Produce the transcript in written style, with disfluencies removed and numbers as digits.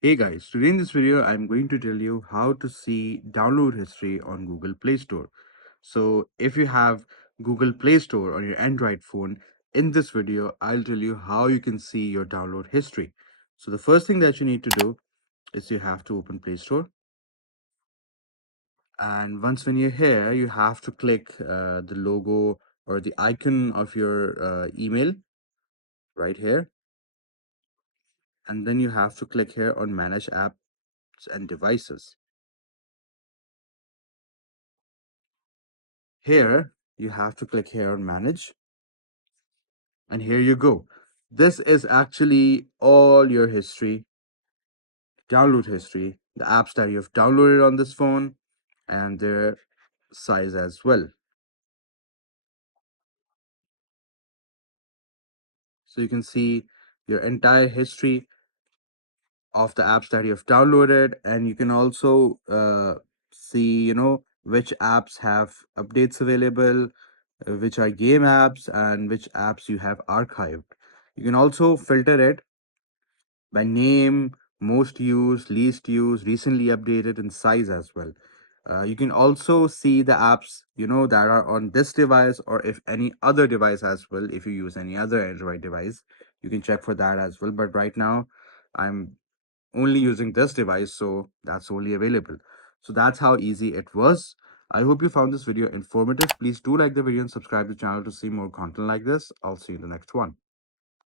Hey guys, today in this video I'm going to tell you how to see download history on Google Play Store. So if you have Google Play Store on your Android phone, in this video I'll tell you how you can see your download history. So the first thing that you need to do is you have to open Play Store, and once when you're here you have to click the logo or the icon of your email right here, and then you have to click here on manage apps and devices. Here, you have to click here on manage, and here you go. This is actually all your history, download history, the apps that you have downloaded on this phone, and their size as well. So you can see your entire history of the apps that you have downloaded, and you can also see, which apps have updates available, which are game apps, and which apps you have archived. You can also filter it by name, most used, least used, recently updated, and size as well. You can also see the apps, that are on this device, or if any other device as well. If you use any other Android device, you can check for that as well. But right now, I'm only using this device, so that's only available. So that's how easy it was. I hope you found this video informative. Please do like the video and subscribe to the channel to see more content like this. I'll see you in the next one.